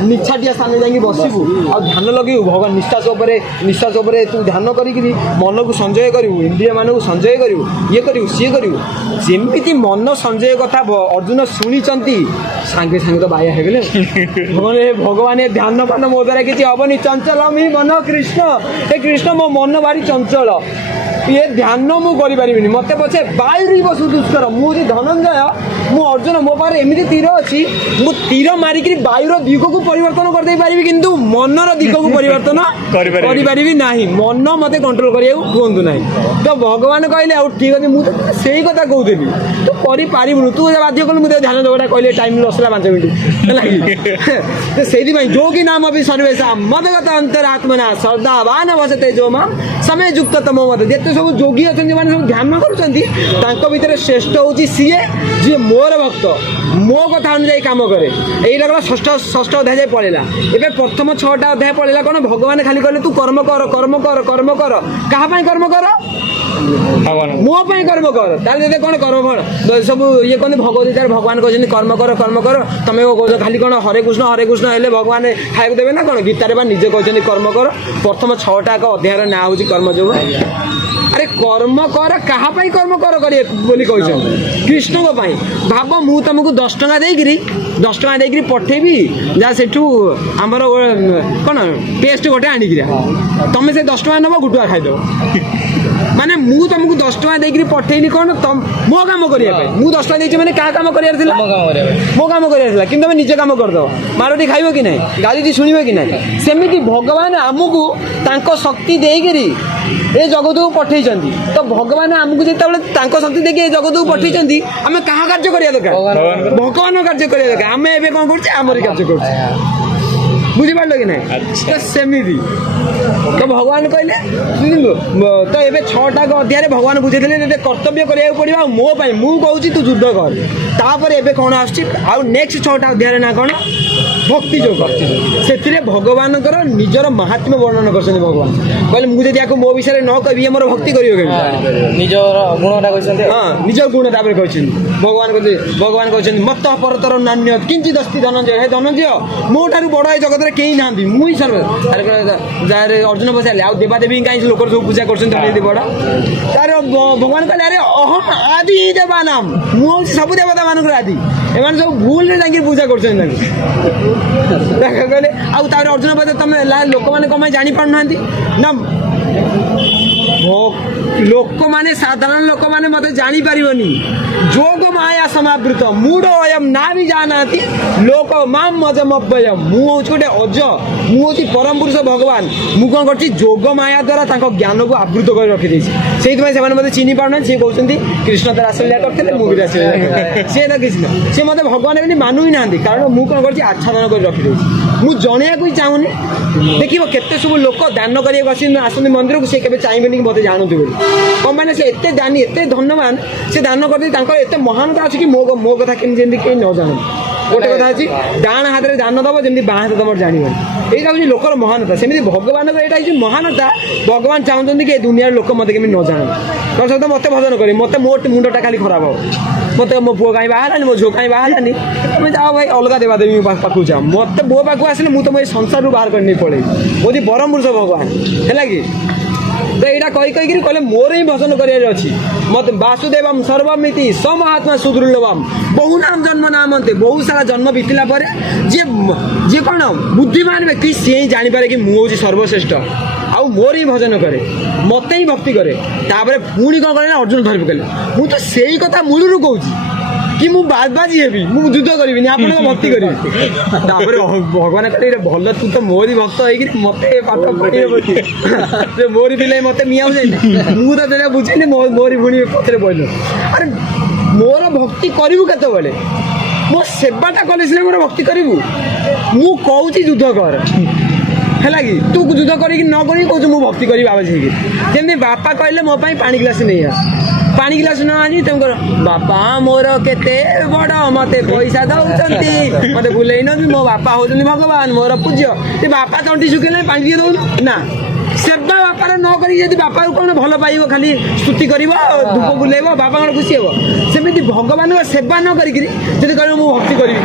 ନିଛାଟିଆ ସ୍ଥାନରେ ଯାଇକି ବସିବୁ ଆଉ ଧ୍ୟାନ ଲଗେଇବୁ ଭଗବାନ ନିଶ୍ୱାସ ଉପରେ ତୁ ଧ୍ୟାନ କରିକିରି ମନକୁ ସଞ୍ଚୟ କରିବୁ ଇନ୍ଦ୍ରିୟ ମାନଙ୍କୁ ସଞ୍ଚୟ କରିବୁ ଇଏ କରିବୁ ସିଏ କରିବୁ। ଯେମିତି ମନ ସଞ୍ଚୟ କଥା ଅର୍ଜୁନ ଶୁଣିଛନ୍ତି ସାଙ୍ଗେ ତ ବାୟା ହେଇଗଲେ ଭଗବାନ ଏ ଧ୍ୟାନ ପାନ ମୋ ଦ୍ୱାରା କିଛି ହବନି ଚଞ୍ଚଳ ମି ମନ କୃଷ୍ଣ ଏ କୃଷ୍ଣ ମୋ ମନ ଭାରି ଚଞ୍ଚଳ ଏ ଧ୍ୟାନ ମୁଁ କରିପାରିବିନି ମତେ ପଛେ ବାୟୁରି ବସୁ ଦୁଷ୍କର ମୁଁ ଯଦି ଧନଞ୍ଜୟ ମୁଁ ଅର୍ଜୁନ ମୋ ପାଖରେ ଏମିତି ତୀର ଅଛି ମୁଁ ତୀର ମାରିକିରି ବାୟୁର ଦିଗକୁ ପରିବର୍ତ୍ତନ କରିଦେଇ ପାରିବି କିନ୍ତୁ ମନର ଦିଗକୁ ପରିବର୍ତ୍ତନ କରିପାରିବି ନାହିଁ ମନ ମତେ କଣ୍ଟ୍ରୋଲ କରିବାକୁ କୁହନ୍ତୁ ନାହିଁ। ତ ଭଗବାନ କହିଲେ ଆଉ ଠିକ ଅଛି ମୁଁ ତ ସେଇ କଥା କହୁଥିଲି ତୁ କରିପାରିବୁନି ତୁ ବାଧ୍ୟ କଲୁ ମୁଁ ଧ୍ୟାନ ଯୋଗଟା କହିଲେ ଟାଇମ ଲସିଲା 5 ମିନିଟ୍ ହେଲା କି ସେଇଥିପାଇଁ ଯୋଗୀ ନାମ ବି ସର୍ବେଶା ମଦଗତ ଅନ୍ତରାତ୍ମନା ଶ୍ରଦ୍ଧାବାନ ଭସତେ ଯୋ ମାମ୍ ସମୟ ଯୁକ୍ତ ତମ ମତ ଯେତେ ସବୁ ଯୋଗୀ ଅଛନ୍ତି ଯେଉଁମାନେ ସବୁ ଧ୍ୟାନ କରୁଛନ୍ତି ତାଙ୍କ ଭିତରେ ଶ୍ରେଷ୍ଠ ହେଉଛି ସିଏ ଯିଏ ମୋର ଭକ୍ତ ମୋ କଥା ଅନୁଯାୟୀ କାମ କରେ। ଏଇଟା କ'ଣ 6ଠ ଅଧ୍ୟାୟ ଯାଇ ପଳେଇଲା ଏବେ ପ୍ରଥମ 6ଟା ଅଧ୍ୟାୟ ପଳେଇଲା କ'ଣ ଭଗବାନ ଖାଲି କହିଲେ ତୁ କର୍ମ କର କାହା ପାଇଁ କର୍ମ କର ମୋ ପାଇଁ କର୍ମ କର ତାହେଲେ ଯେତେ କ'ଣ କର୍ମ ଫଳ ସବୁ ଇଏ କହନ୍ତି ଭଗବତ ଗୀତାରେ ଭଗବାନ କହିଛନ୍ତି କର୍ମ କର ତମେ କହୁଛ ଖାଲି କ'ଣ ହରେ କୃଷ୍ଣ ହେଲେ ଭଗବାନ ଖାଇବାକୁ ଦେବେ ନା କ'ଣ ଗୀତାରେ ବା ନିଜେ କହିଛନ୍ତି କର୍ମ କର ପ୍ରଥମ 6ଟା ଅଧ୍ୟାୟର ନାଁ ହେଉଛି କର୍ମଯୋଗ। ଆରେ କର୍ମ କର କାହା ପାଇଁ କର୍ମ କରିବେ ବୋଲି କହିଛନ୍ତି କୃଷ୍ଣଙ୍କ ପାଇଁ। ଭାବ ମୁଁ ତମକୁ 10 ଟଙ୍କା ଦେଇକିରି ପଠେଇବି ଯାହା ସେଠୁ ଆମର କ'ଣ ଟେଷ୍ଟ ଗୋଟେ ଆଣିକିରି ତମେ ସେ 10 ଟଙ୍କା ନେବ ଗୁଟୁଆ ଖାଇଦେବ ମାନେ ମୁଁ ତମକୁ 10 ଟଙ୍କା ଦେଇକିରି ପଠେଇଲି କ'ଣ ମୋ କାମ କରିବା ପାଇଁ। ମୁଁ 10 ଟଙ୍କା ଦେଇଛି ମାନେ କାହା କାମ କରିବାର ଥିଲା? ମୋ କାମ କରିବାର ଥିଲା। କିନ୍ତୁ ତମେ ନିଜ କାମ କରିଦେବ, ମାରଟି ଖାଇବ କି ନାହିଁ, ଗାଳିଟି ଶୁଣିବ କି ନାହିଁ। ସେମିତି ଭଗବାନ ଆମକୁ ତାଙ୍କ ଶକ୍ତି ଦେଇକିରି ଏ ଜଗତକୁ ପଠେଇଛନ୍ତି। ତ ଭଗବାନ ଆମକୁ ଯେତେବେଳେ ତାଙ୍କ ଶକ୍ତି ଦେଇକି ଏ ଜଗତକୁ ପଠେଇଛନ୍ତି, ଆମେ କାହା କାର୍ଯ୍ୟ କରିବା ଦରକାର? ଭଗବାନଙ୍କ କାର୍ଯ୍ୟ କରିବା ଦରକାର। ଆମେ ଏବେ କ'ଣ କରୁଛେ? ଆମରି କାର୍ଯ୍ୟ କରୁଛେ। ବୁଝିପାରିଲ କି ନାହିଁ? ତ ସେମିତି ତ ଭଗବାନ କହିଲେ ତ ଏବେ 6ଟା ଅଧ୍ୟାୟରେ ଭଗବାନ ବୁଝେଇଥିଲେ ଯେ କର୍ତ୍ତବ୍ୟ କରିବାକୁ ପଡ଼ିବ। ଆଉ ମୋ ପାଇଁ ମୁଁ କହୁଛି ତୁ ଯୁଦ୍ଧ କର। ତାପରେ ଏବେ କ'ଣ ଆସୁଛି? ଆଉ ନେକ୍ସଟ 6ଟା ଅଧ୍ୟାୟରେ ନା କ'ଣ? ଭକ୍ତି ଯୋଗ। ସେଥିରେ ଭଗବାନଙ୍କର ନିଜର ମାହାତ୍ମ୍ୟ ବର୍ଣ୍ଣନା କରିଛନ୍ତି। ଭଗବାନ କହିଲେ ମୁଁ ଯଦି ୟାକୁ ମୋ ବିଷୟରେ ନ କହିବି ଇଏ ମୋର ଭକ୍ତି କରିବ କେମିତି? ନିଜର ଗୁଣଟା କହିଛନ୍ତି। ହଁ, ନିଜ ଗୁଣ ତାପରେ କହିଛନ୍ତି। ଭଗବାନ କହିଛନ୍ତି ମତ ପରତର ନାନ୍ୟ କିଞ୍ଚିତ୍ ଅସ୍ତି ଧନଞ୍ଜୟ। ହେ ଧନଞ୍ଜୟ, ମୋ ଠାରୁ ବଡ଼ ଏ ଜଗତରେ କେହି ନାହାନ୍ତି, ମୁଁ ହିଁ ସର୍ବ। ଯାହାର ଅର୍ଜୁନ ପଚାରିଲେ ଆଉ ଦେବାଦେବୀ କାହିଁ ଲୋକ ସବୁ ପୂଜା କରୁଛନ୍ତି ତମେ ଯଦି ବଡ଼? ତାର ଭଗବାନ କହିଲେ ଆରେ ଅହମ୍ ଆଦି ଦେବା ନାମ, ମୁଁ ହେଉଛି ସବୁ ଦେବତା ମାନଙ୍କର ଆଦି। ଏମାନେ ସବୁ ଭୁଲରେ ଯାଇକି ପୂଜା କରୁଛନ୍ତି ତାଙ୍କୁ। କହିଲେ ଆଉ ତାପରେ ଅର୍ଜୁନ ପଚାରିଲେ ତମେ ଲୋକମାନେ କ'ଣ ପାଇଁ ଜାଣିପାରୁନାହାନ୍ତି? ନା ଲୋକମାନେ ସାଧାରଣ ଲୋକମାନେ ମତେ ଜାଣିପାରିବନି। ଯୋଗ ମାୟା ସମାବୃତ ମୂଢ଼ ଅୟମ୍ ନା ବି ଜାନାନ୍ତି ଲୋକ ମାମ୍ ମଜମବ୍ୟୟମ୍। ମୁଁ ହେଉଛି ଗୋଟେ ଅଜ, ମୁଁ ହେଉଛି ପରମ ପୁରୁଷ ଭଗବାନ। ମୁଁ କ'ଣ କରୁଛି? ଯୋଗ ମାୟା ଦ୍ୱାରା ତାଙ୍କ ଜ୍ଞାନକୁ ଆବୃତ କରି ରଖିଦେଇଛି। ସେଇଥିପାଇଁ ସେମାନେ ମୋତେ ଚିହ୍ନି ପାରୁନାହାନ୍ତି। ସିଏ କହୁଛନ୍ତି କୃଷ୍ଣ ତ ରାସଲୀଳା କରିଥିଲେ, ମୁଁ ବି ରାସଲୀଳା କରିଥିଲି। ସିଏ ତ କୃଷ୍ଣ, ସିଏ ମୋତେ ଭଗବାନ ବୋଲି ମାନୁ ହିଁ ନାହାନ୍ତି। କାରଣ ମୁଁ କ'ଣ କରୁଛି? ଆଚ୍ଛାଦନ କରି ରଖିଦେଇଛି। ମୁଁ ଜଣେଇବାକୁ ହିଁ ଚାହୁଁନି। ଦେଖିବ କେତେ ସବୁ ଲୋକ ଦାନ କରିବାକୁ ଆସନ୍ତି ମନ୍ଦିରକୁ, ସେ କେବେ ଚାହିଁବେନି କି ମୋତେ ଜାଣନ୍ତୁ ବୋଲି। କ'ଣ ପାଇଁ ନା ସେ ଏତେ ଦାନୀ, ଏତେ ଧନ୍ୟବାନ। ସେ ଦାନ କରିଦେଇ ତାଙ୍କର ଏତେ ମହାନତା ଅଛି କି ମୋ କଥା କେମିତି ଯେମିତି କେହି ନ ଜାଣନ୍ତି। ଗୋଟେ କଥା ଅଛି, ଡାହାଣ ହାତରେ ଦାନ ଦେବ ଯେମିତି ବାଁ ହାତ ତମର ଜାଣିବନି। ଏଇଟା ହେଉଛି ଲୋକର ମହାନତା। ସେମିତି ଭଗବାନଙ୍କର ଏଇଟା ହେଉଛି ମହାନତା। ଭଗବାନ ଚାହୁଁଛନ୍ତି କି ଏ ଦୁନିଆର ଲୋକ ମୋତେ କେମିତି ନ ଜାଣନ୍ତି। ତମ ସହିତ ମୋତେ ଭଜନ କରିବେ, ମୋତେ ମୋ ମୁଣ୍ଡଟା ଖାଲି ଖରାପ ହେବ। ମୋତେ ମୋ ପୁଅ କାହିଁ ବାହା ହେଲାନି, ମୋ ଝିଅ କାହିଁ ବାହା ହେଲାନି, ତମେ ଯାଅ ଭାଇ ଅଲଗା ଦେବାଦେବୀ ପାଖକୁ ଯାଅ। ମୋତେ ମୋ ପାଖକୁ ଆସିଲେ ମୁଁ ତମ ଏଇ ସଂସାରରୁ ବାହାର କରି ନେଇ ପଳେଇବି। କହୁଛି ପରମ ପୁରୁଷ ଭଗବାନ, ହେଲା କି? ତ ଏଇଟା କହିକିରି କହିଲେ ମୋର ହିଁ ଭଜନ କରିବାର ଅଛି। ମତେ ବାସୁଦେବମ୍ ସର୍ବମିତି ସମହାତ୍ମା ସୁଦୃଢ଼ବମ୍। ବହୁ ନାମ ଜନ୍ମ ନାମନ୍ତେ, ବହୁତ ସାରା ଜନ୍ମ ବିତିଲା ପରେ ଯିଏ କ'ଣ ବୁଦ୍ଧିମାନ ବ୍ୟକ୍ତି ସିଏ ହିଁ ଜାଣିପାରେ କି ମୁଁ ହେଉଛି ସର୍ବଶ୍ରେଷ୍ଠ, ଆଉ ମୋର ହିଁ ଭଜନ କରେ, ମୋତେ ହିଁ ଭକ୍ତି କରେ। ତାପରେ ପୁଣି କ'ଣ କଲେ ନା ଅର୍ଜୁନ ଧରି ପକେଇଲେ। ମୁଁ ତ ସେଇ କଥା ମୂଳରୁ କହୁଛି କି ମୁଁ ବାଜି ହେବି, ମୁଁ ଯୁଦ୍ଧ କରିବିନି, ଆପଣଙ୍କ ଭକ୍ତି କରିବି। ତାପରେ ଭଗବାନ କହିଲେ ଭଲ, ତୁ ତ ମୋରି ଭକ୍ତ ହେଇକିରି ମୋତେ ପାଠ ପଢ଼େଇବ, ମୋରି ପିଲା ମୋତେ ମିଆଉ ଯାଇନି। ମୁଁ ତ ତେବେ ବୁଝିଲି ମୋରି ଭୁଣି ପଛରେ ପଡ଼ିଲ। ଆରେ ମୋର ଭକ୍ତି କରିବୁ କେତେବେଳେ? ମୋ ସେବାଟା କଲେ ସିନା ମୋର ଭକ୍ତି କରିବୁ। ମୁଁ କହୁଛି ଯୁଦ୍ଧ କର, ହେଲା କି? ତୁ ଯୁଦ୍ଧ କରିକି ନ କରିକି କହୁଛୁ ମୁଁ ଭକ୍ତି କରିବି ଆବାଜ ହେଇକି। ଯେମିତି ବାପା କହିଲେ ମୋ ପାଇଁ ପାଣି ଗ୍ଲାସ୍ ନେଇ ଆସ, ପାଣି ଗ୍ଲାସ୍ ନ ଆଣି ତେଣୁ ବାପା ମୋର କେତେ ବଡ଼, ମୋତେ ପଇସା ଦଉଛନ୍ତି, ମୋତେ ବୁଲେଇ ନେଉଛନ୍ତି, ମୋ ବାପା ହେଉଛନ୍ତି ଭଗବାନ, ମୋର ପୂଜ୍ୟ। ସେ ବାପା ତଣ୍ଟି ଶୁଖିଲେ ପାଣି ଟିକେ ଦଉନୁ ନା। ସେବା ବାପାର ନ କରିକି ଯଦି ବାପାକୁ କ'ଣ ଭଲ ପାଇବ, ଖାଲି ସ୍ତୁତି କରିବ, ଧୂପ ବୁଲେଇବ, ବାପା କ'ଣ ଖୁସି ହେବ? ସେମିତି ଭଗବାନଙ୍କ ସେବା ନ କରିକିରି ଯଦି କହିବ ମୁଁ ଭକ୍ତି କରିବି,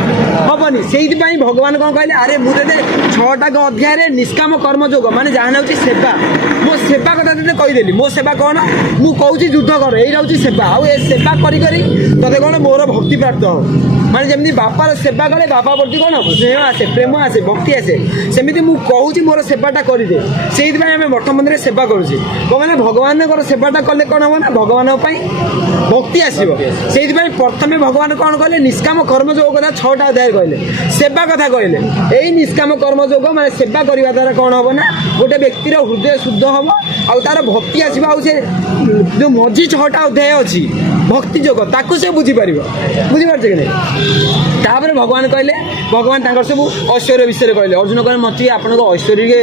ହବନି। ସେଇଥିପାଇଁ ଭଗବାନ କ'ଣ କହିଲେ? ଆରେ ମୁଁ ତତେ 6ଟା ଅଧ୍ୟାୟରେ ନିଷ୍କାମ କର୍ମଯୋଗ ମାନେ ଯାହା ହେଉଛି ସେବା, ମୋ ସେବା କଥା ତତେ କହିଦେଲି। ମୋ ସେବା କ'ଣ? ମୁଁ କହୁଛି ଯୁଦ୍ଧ କର, ଏଇଟା ହେଉଛି ସେବା। ଆଉ ଏ ସେବା କରି ତତେ କ'ଣ ମୋର ଭକ୍ତି ପ୍ରାପ୍ତ ହେବ। ମାନେ ଯେମିତି ବାପାର ସେବା କଲେ ବାପା ପ୍ରତି କ'ଣ ସ୍ନେହ ଆସେ, ପ୍ରେମ ଆସେ, ଭକ୍ତି ଆସେ, ସେମିତି ମୁଁ କହୁଛି ମୋର ସେବାଟା କରିଦେ। ସେଇଥିପାଇଁ ଆମେ ମଠ ମନ୍ଦିରରେ ସେବା କରୁଛେ। କ'ଣ ମାନେ ଭଗବାନଙ୍କର ସେବାଟା କଲେ କ'ଣ ହେବ ନା ଭଗବାନଙ୍କ ପାଇଁ ଭକ୍ତି ଆସିବ। ସେଇଥିପାଇଁ ପ୍ରଥମେ ଭଗବାନ କ'ଣ କହିଲେ? ନିଷ୍କାମ କର୍ମଯୋଗ କଥା 6ଟା ଅଧ୍ୟାୟରେ କହିଲେ, ସେବା କଥା କହିଲେ। ଏଇ ନିଷ୍କାମ କର୍ମଯୋଗ ମାନେ ସେବା କରିବା ଦ୍ୱାରା କ'ଣ ହେବ ନା ଗୋଟେ ବ୍ୟକ୍ତିର ହୃଦୟ ଶୁଦ୍ଧ ହେବ, ଆଉ ତାର ଭକ୍ତି ଆସିବ। ଆଉ ସେ ଯେଉଁ ମଝି 6ଟା ଅଧ୍ୟାୟ ଅଛି ଭକ୍ତି ଯୋଗ, ତାକୁ ସେ ବୁଝିପାରିବ। ବୁଝିପାରୁଛ କି ନାହିଁ? ତାପରେ ଭଗବାନ କହିଲେ, ଭଗବାନ ତାଙ୍କର ସବୁ ଐଶ୍ୱର୍ଯ୍ୟ ବିଷୟରେ କହିଲେ। ଅର୍ଜୁନ କହିଲେ ମୋତେ ଟିକେ ଆପଣଙ୍କ ଐଶ୍ୱର୍ଯ୍ୟ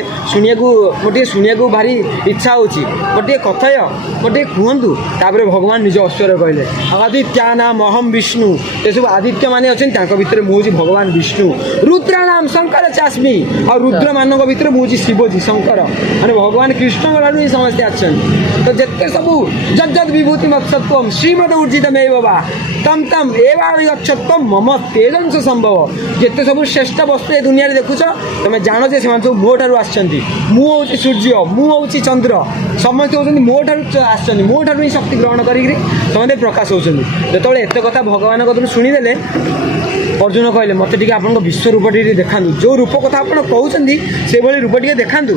ଶୁଣିବାକୁ ଭାରି ଇଚ୍ଛା ହେଉଛି, ମୋତେ ଟିକେ କଥାୟ, ମୋତେ ଟିକେ କୁହନ୍ତୁ। ତାପରେ ଭଗବାନ ନିଜ ଐଶ୍ୱର୍ଯ୍ୟ କହିଲେ, ଆଦିତ୍ୟା ନାମ ଅହମ୍ ବିଷ୍ଣୁ। ଏସବୁ ଆଦିତ୍ୟ ମାନେ ଅଛନ୍ତି, ତାଙ୍କ ଭିତରେ ମୁଁ ହେଉଛି ଭଗବାନ ବିଷ୍ଣୁ। ରୁଦ୍ରା ନାମ ଶଙ୍କର ଚାସ୍ମି, ଆଉ ରୁଦ୍ରମାନଙ୍କ ଭିତରେ ମୁଁ ହେଉଛି ଶିବଜୀ ଶଙ୍କର। ମାନେ ଭଗବାନ କୃଷ୍ଣଙ୍କ ଠାରୁ ହିଁ ସମସ୍ତେ ଆସିଛନ୍ତି। ତ ଯେତେ ସବୁ ଯଦ୍ ବିଭୂତି ମତ୍ସତ୍ୱମ୍ ଶ୍ରୀମଦ ଉର୍ଜିତମେବ ବା ତମ୍ ତମ୍ ଏବାକ୍ଷତ୍ୱମ୍ ମମ ତେଜଂଶ ସମ୍ଭବ। ଯେତେ ସବୁ ଶ୍ରେଷ୍ଠ ବସ୍ତୁ ଏ ଦୁନିଆରେ ଦେଖୁଛ, ତମେ ଜାଣ ଯେ ସେମାନେ ସବୁ ମୋ ଠାରୁ ଆସିଛନ୍ତି। ମୁଁ ହେଉଛି ସୂର୍ଯ୍ୟ, ମୁଁ ହେଉଛି ଚନ୍ଦ୍ର, ସମସ୍ତେ ହେଉଛନ୍ତି ମୋ ଠାରୁ ଆସିଛନ୍ତି, ମୋ ଠାରୁ ହିଁ ଶକ୍ତି ଗ୍ରହଣ କରିକିରି ସମସ୍ତେ ପ୍ରକାଶ ହେଉଛନ୍ତି। ଯେତେବେଳେ ଏତେ କଥା ଭଗବାନଙ୍କ କତରୁ ଶୁଣିଦେଲେ, ଅର୍ଜୁନ କହିଲେ ମୋତେ ଟିକେ ଆପଣଙ୍କ ବିଶ୍ୱ ରୂପ ଟିକେ ଦେଖାନ୍ତୁ। ଯେଉଁ ରୂପ କଥା ଆପଣ କହୁଛନ୍ତି ସେଇଭଳି ରୂପ ଟିକେ ଦେଖାନ୍ତୁ।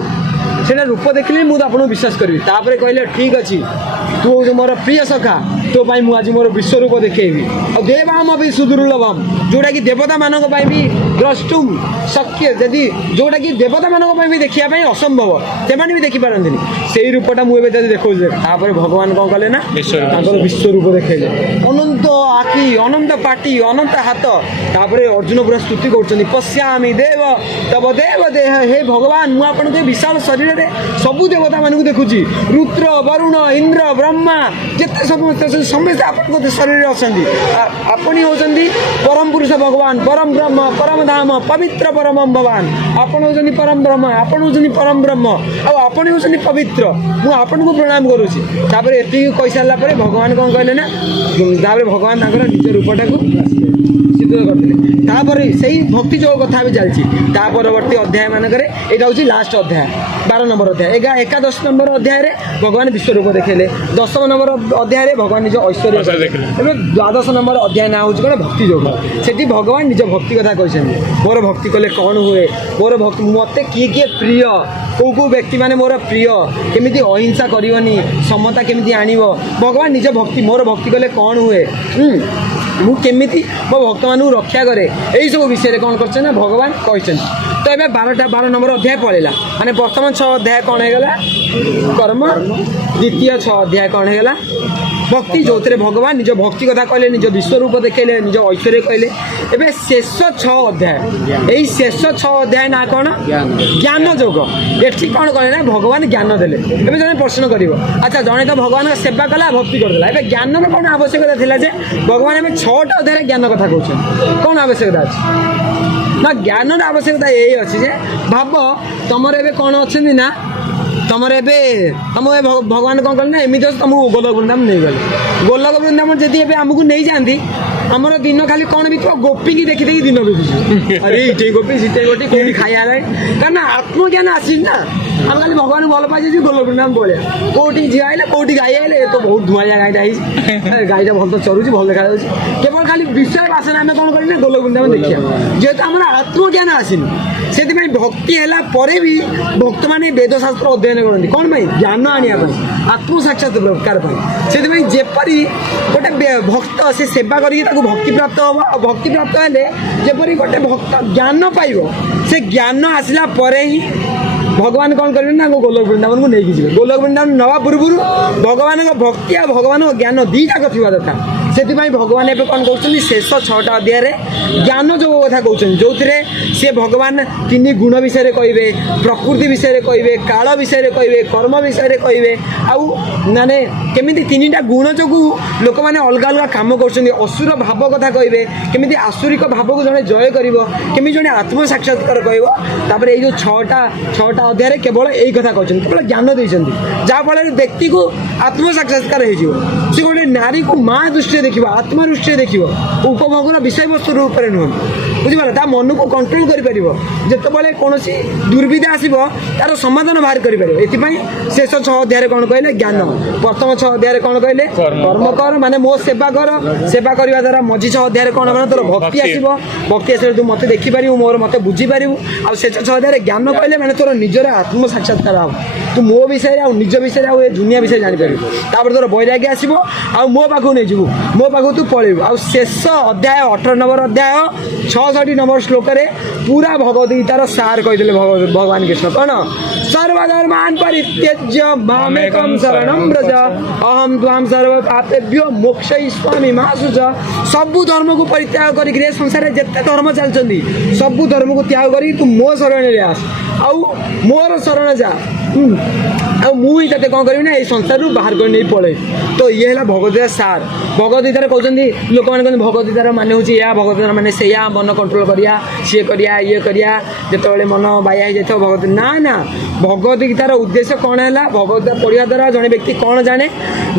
ସେଇଟା ରୂପ ଦେଖିଲେ ମୁଁ ଆପଣଙ୍କୁ ବିଶ୍ୱାସ କରିବି। ତାପରେ କହିଲେ ଠିକ୍ ଅଛି, ତୁ ହେଉଛୁ ମୋର ପ୍ରିୟ ସଖା, ତୋ ପାଇଁ ମୁଁ ଆଜି ମୋର ବିଶ୍ୱରୂପ ଦେଖେଇବି। ଆଉ ଦେବାମ ବି ସୁଦୁର୍ଲଭମ୍, ଯେଉଁଟାକି ଦେବତାମାନଙ୍କ ପାଇଁ ବି ଦ୍ରଷ୍ଟୁମ୍ ଶକ୍ୟ, ଯଦି ଯେଉଁଟାକି ଦେବତାମାନଙ୍କ ପାଇଁ ବି ଦେଖିବା ପାଇଁ ଅସମ୍ଭବ, ସେମାନେ ବି ଦେଖିପାରନ୍ତିନି, ସେଇ ରୂପଟା ମୁଁ ଏବେ ଯଦି ଦେଖାଉଛି। ତାପରେ ଭଗବାନ କ'ଣ କଲେ ନା ତାଙ୍କର ବିଶ୍ୱରୂପ ଦେଖେଇଲେ, ଅନନ୍ତ ଆଖି, ଅନନ୍ତ ପାଟି, ଅନନ୍ତ ହାତ। ତାପରେ ଅର୍ଜୁନ ପୁରା ସ୍ତୁତି କରୁଛନ୍ତି, ପଶ୍ୟାମି ଦେବ ତବ ଦେବ ଦେହ, ହେ ଭଗବାନ ମୁଁ ଆପଣଙ୍କୁ ଏ ବିଶାଳ ଶରୀରରେ ସବୁ ଦେବତାମାନଙ୍କୁ ଦେଖୁଛି, ରୁଦ୍ର, ବରୁଣ, ଇନ୍ଦ୍ର, ବ୍ରହ୍ମା, ଯେତେ ସମସ୍ତେ ଅଛନ୍ତି ସମସ୍ତେ ଆପଣଙ୍କ ଶରୀରରେ ଅଛନ୍ତି। ଆପଣ ହେଉଛନ୍ତି ପରମ ପୁରୁଷ ଭଗବାନ, ପରମ ବ୍ରହ୍ମ, ପରମ ଧାମ, ପବିତ୍ର ପରମ ଭଗବାନ। ଆପଣ ହେଉଛନ୍ତି ପରମ ବ୍ରହ୍ମ, ଆପଣ ହେଉଛନ୍ତି ପରମ ବ୍ରହ୍ମ, ଆଉ ଆପଣ ହେଉଛନ୍ତି ପବିତ୍ର, ମୁଁ ଆପଣଙ୍କୁ ପ୍ରଣାମ କରୁଛି। ତାପରେ ଏତିକି କହିସାରିଲା ପରେ ଭଗବାନ କ'ଣ କହିଲେ ନା, ତାପରେ ଭଗବାନ ତାଙ୍କର ନିଜ ରୂପଟାକୁ ସିଦ୍ଧ କରିଥିଲେ। ତାପରେ ସେଇ ଭକ୍ତି ଯୋଗ କଥା ବି ଚାଲିଛି। ତା ପରବର୍ତ୍ତୀ ଅଧ୍ୟାୟ ମାନଙ୍କରେ ଏଇଟା ହେଉଛି ଲାଷ୍ଟ ଅଧ୍ୟାୟ, 12 ନମ୍ବର ଅଧ୍ୟାୟ। ଏକାଦଶ ନମ୍ବର ଅଧ୍ୟାୟରେ ଭଗବାନ ବିଶ୍ୱରୂପ ଦେଖେଇଲେ, 10 ନମ୍ବର ଅଧ୍ୟାୟରେ ଭଗବାନ ନିଜ ଐଶ୍ୱର୍ଯ୍ୟ ଦେଖେଇଲେ। ଏବେ 12 ନମ୍ବର ଅଧ୍ୟାୟ ନାଁ ହେଉଛି କ'ଣ, ଭକ୍ତି ଯୋଗ। ସେଠି ଭଗବାନ ନିଜ ଭକ୍ତି କଥା କହିଛନ୍ତି, ମୋର ଭକ୍ତି କଲେ କ'ଣ ହୁଏ, ମୋର ଭକ୍ତି ମୋତେ କିଏ କିଏ ପ୍ରିୟ, କେଉଁ ବ୍ୟକ୍ତି ମାନେ ମୋର ପ୍ରିୟ, କେମିତି ଅହିଂସା କରିବନି, ସମତା କେମିତି ଆଣିବ, ଭଗବାନ ନିଜ ଭକ୍ତି, ମୋର ଭକ୍ତି କଲେ କ'ଣ ହୁଏ, ମୁଁ କେମିତି ମୋ ଭକ୍ତମାନଙ୍କୁ ରକ୍ଷା କରେ, ଏଇସବୁ ବିଷୟରେ କ'ଣ କରିଛନ୍ତି ନା ଭଗବାନ କହିଛନ୍ତି। ତ ଏବେ 12 ନମ୍ବର ଅଧ୍ୟାୟ ପଳେଇଲା, ମାନେ ପ୍ରଥମ 6 ଅଧ୍ୟାୟ କ'ଣ ହେଇଗଲା, କର୍ମ, ଦ୍ୱିତୀୟ 6 ଅଧ୍ୟାୟ କ'ଣ ହେଇଗଲା, ଭକ୍ତି, ଯେଉଁଥିରେ ଭଗବାନ ନିଜ ଭକ୍ତି କଥା କହିଲେ, ନିଜ ବିଶ୍ୱରୂପ ଦେଖେଇଲେ, ନିଜ ଐଶ୍ୱର୍ଯ୍ୟ କହିଲେ। ଏବେ ଶେଷ 6 ଅଧ୍ୟାୟ, ଏଇ ଶେଷ 6 ଅଧ୍ୟାୟ ନାଁ କ'ଣ, ଜ୍ଞାନ ଯୋଗ। ଏଠି କ'ଣ କଲେ ନା ଭଗବାନ ଜ୍ଞାନ ଦେଲେ। ଏବେ ଜଣେ ପ୍ରଶ୍ନ କରିବ, ଆଚ୍ଛା ଜଣେ ତ ଭଗବାନଙ୍କ ସେବା କଲା, ଭକ୍ତି କରିଦେଲା, ଏବେ ଜ୍ଞାନର କ'ଣ ଆବଶ୍ୟକତା ଥିଲା ଯେ ଭଗବାନ ଏବେ 6ଟା ଅଧ୍ୟାୟରେ ଜ୍ଞାନ କଥା କହୁଛନ୍ତି, କ'ଣ ଆବଶ୍ୟକତା ଅଛି ନା, ଜ୍ଞାନର ଆବଶ୍ୟକତା ଏଇ ଅଛି ଯେ ଭାବ ତମର ଏବେ କ'ଣ ଅଛନ୍ତି ନା, ତମର ଏବେ ତମ ଭଗବାନ କ'ଣ କଲେ ନା ଏମିତି ଅଛି, ତମକୁ ଗୋଲକ ବୃନ୍ଦାବନ ନେଇଗଲେ। ଗୋଲକ ବୃନ୍ଦାବନ ଯଦି ଏବେ ଆମକୁ ନେଇଯାଆନ୍ତି, ଆମର ଦିନ ଖାଲି କ'ଣ ବିତିବ, ଗୋପୀକି ଦେଖି ଦେଖି ଦିନ ବିତୁଛି। ଆରେ ଏଇଠି ଗୋପୀ, ସେଠି ଗୋଟି, କେଉଁଠି ଖାଇବା ହେଲାଣି, କାରଣ ଆତ୍ମଜ୍ଞାନ ଆସିଛି ନା। ଆମେ ଖାଲି ଭଗବାନ ଭଲ ପାଇଛୁ, ଗୋଲକ ବୃନ୍ଦାବନ ପଳେଇବା, କେଉଁଠି ଝିଅ ଆଇଲେ, କେଉଁଠି ଗାଈ ଆଇଲେ, ଏ ତ ବହୁତ ଧୂଆଳିଆ ଗାଈଟା ହେଇଛି, ଗାଈଟା ଭଲ ତ ଚରୁଛି, ଭଲ ଦେଖାଯାଉଛି, କେବଳ ଖାଲି ବିଷୟ ବାସନା ଆମେ କ'ଣ କରିବୁ ନା ଗୋଲକ ବୃନ୍ଦାବନ ଦେଖିବା। ଯେହେତୁ ଆମର ଆତ୍ମଜ୍ଞାନ ଆସିନି, ସେଥିପାଇଁ ଭକ୍ତି ହେଲା ପରେ ବି ଭକ୍ତମାନେ ବେଦଶାସ୍ତ୍ର ଅଧ୍ୟୟନ କରନ୍ତି, କ'ଣ ପାଇଁ, ଜ୍ଞାନ ଆଣିବା ପାଇଁ, ଆତ୍ମସାକ୍ଷାତ୍କାର ପାଇଁ। ସେଥିପାଇଁ ଯେପରି ଗୋଟେ ଭକ୍ତ ସେ ସେବା କରିକି ତାକୁ ଭକ୍ତି ପ୍ରାପ୍ତ ହେବ, ଆଉ ଭକ୍ତି ପ୍ରାପ୍ତ ହେଲେ ଯେପରି ଗୋଟେ ଭକ୍ତ ଜ୍ଞାନ ପାଇବ, ସେ ଜ୍ଞାନ ଆସିଲା ପରେ ହିଁ ଭଗବାନ କ'ଣ କରିବେ ନା ଗୋଲକ ବୃନ୍ଦାବନକୁ ନେଇକି ଯିବେ। ଗୋଲକ ବୃନ୍ଦାବନ ନେବା ପୂର୍ବରୁ ଭଗବାନଙ୍କ ଭକ୍ତି ଆଉ ଭଗବାନଙ୍କ ଜ୍ଞାନ ଦୁଇଟାକ ଥିବା ଦରକାର। ସେଥିପାଇଁ ଭଗବାନ ଏବେ କ'ଣ କହୁଛନ୍ତି, ଶେଷ 6ଟା ଅଧ୍ୟାୟରେ ଜ୍ଞାନ ଯୋଗ କଥା କହୁଛନ୍ତି, ଯେଉଁଥିରେ ସେ ଭଗବାନ 3 ଗୁଣ ବିଷୟରେ କହିବେ, ପ୍ରକୃତି ବିଷୟରେ କହିବେ, କାଳ ବିଷୟରେ କହିବେ, କର୍ମ ବିଷୟରେ କହିବେ, ଆଉ ମାନେ କେମିତି 3ଟା ଗୁଣ ଯୋଗୁଁ ଲୋକମାନେ ଅଲଗା ଅଲଗା କାମ କରୁଛନ୍ତି, ଅସୁର ଭାବ କଥା କହିବେ, କେମିତି ଆସୁରିକ ଭାବକୁ ଜଣେ ଜୟ କରିବ, କେମିତି ଜଣେ ଆତ୍ମସାକ୍ଷାତ୍କାର କହିବ। ତାପରେ ଏଇ ଯେଉଁ 6ଟା ଅଧ୍ୟାୟରେ କେବଳ ଏଇ କଥା କହିଛନ୍ତି, କେବଳ ଜ୍ଞାନ ଦେଇଛନ୍ତି, ଯାହାଫଳରେ ବ୍ୟକ୍ତିକୁ ଆତ୍ମସାକ୍ଷାତ୍କାର ହେଇଯିବ। ସେ ଗୋଟେ ନାରୀକୁ ମା ଦୃଷ୍ଟିରେ ଦେଖିବ, ଆତ୍ମା ଦୃଷ୍ଟିରେ ଦେଖିବ, ଉପଭୋଗର ବିଷୟବସ୍ତୁ ରୂପରେ ନୁହଁ, ବୁଝିପାରିଲ, ତା ମନକୁ କଣ୍ଟ୍ରୋଲ କରିପାରିବ। ଯେତେବେଳେ କୌଣସି ଦୁର୍ବିଧା ଆସିବ ତାର ସମାଧାନ ବାହାର କରିପାରିବ। ଏଥିପାଇଁ ଶେଷ 6 ଅଧ୍ୟାୟରେ କ'ଣ କହିଲେ, ଜ୍ଞାନ। ପ୍ରଥମ 6 ଅଧ୍ୟାୟରେ କ'ଣ କହିଲେ, କର୍ମ କର, ମାନେ ମୋ ସେବା କର, ସେବା କରିବା ଦ୍ୱାରା ମଝି 6 ଅଧ୍ୟାୟରେ କ'ଣ ହେବ, ତୋର ଭକ୍ତି ଆସିବ, ଭକ୍ତି ଆସିଲେ ତୁ ମୋତେ ଦେଖିପାରିବୁ, ମୋତେ ବୁଝିପାରିବୁ, ଆଉ ଶେଷ 6 ଅଧ୍ୟାୟରେ ଜ୍ଞାନ କହିଲେ ମାନେ ତୋର ନିଜର ଆତ୍ମସାକ୍ଷାତ୍କାର ହେବ, ତୁ ମୋ ବିଷୟରେ ଆଉ ନିଜ ବିଷୟରେ ଆଉ ଏ ଦୁନିଆ ବିଷୟରେ ଜାଣିପାରିବୁ। ତାପରେ ତୋର ବୈରାଗ୍ୟ ଆସିବ, ଆଉ ମୋ ପାଖକୁ ନେଇଯିବୁ, ମୋ ପାଖକୁ ତୁ ପଳେଇବୁ। ଆଉ ଶେଷ ଅଧ୍ୟାୟ 18 ନମ୍ବର ଅଧ୍ୟାୟ 66 ନମ୍ବର ଶ୍ଲୋକରେ ପୁରା ଭଗବଦ୍ଗୀତାର ସାର କହିଥିଲେ ଭଗବାନ କୃଷ୍ଣ, କ'ଣ, ସର୍ବଧର୍ମାନ୍ ପରିତ୍ୟଜ୍ୟ ମାମେକଂ ଶରଣଂ ବ୍ରଜ ଅହଂ ତ୍ୱାଂ ସର୍ବ ପାପେଭ୍ୟୋ ମୋକ୍ଷୟିଷ୍ୟାମି ମା ଶୁଚ। ସବୁ ଧର୍ମକୁ ପରିତ୍ୟାଗ କରିକି ଏ ସଂସାରରେ ଯେତେ ଧର୍ମ ଚାଲିଛନ୍ତି ସବୁ ଧର୍ମକୁ ତ୍ୟାଗ କରିକି ତୁ ମୋ ଶରଣରେ ଆସ, ଆଉ ମୋର ଶରଣ ଯା, ଆଉ ମୁଁ ହିଁ ତତେ କ'ଣ କରିବି ନା ଏଇ ସଂସାରରୁ ବାହାର କରି ନେଇ ପଳେଇବି। ତ ଇଏ ହେଲା ଭଗବଦ୍ଗୀତାର ସାର। ଭଗବଦ୍ଗୀତାରେ କହୁଛନ୍ତି, ଲୋକମାନେ କହନ୍ତି ଭଗବଦ୍ଗୀତାର ମାନେ ହେଉଛି ଏହା, ଭଗବଦ୍ଗୀତାର ମାନେ ସେଇଆ, ମନ କଣ୍ଟ୍ରୋଲ କରିବା, ସିଏ କରିବା, ଇଏ କରିବା, ଯେତେବେଳେ ମନ ବାୟା ହେଇଯାଇଥିବ ଭଗବତ, ନା, ଭଗବଦ୍ଗୀତାର ଉଦ୍ଦେଶ୍ୟ କ'ଣ ହେଲା, ଭଗବଦ୍ଗୀତା ପଢ଼ିବା ଦ୍ୱାରା ଜଣେ ବ୍ୟକ୍ତି କ'ଣ ଜାଣେ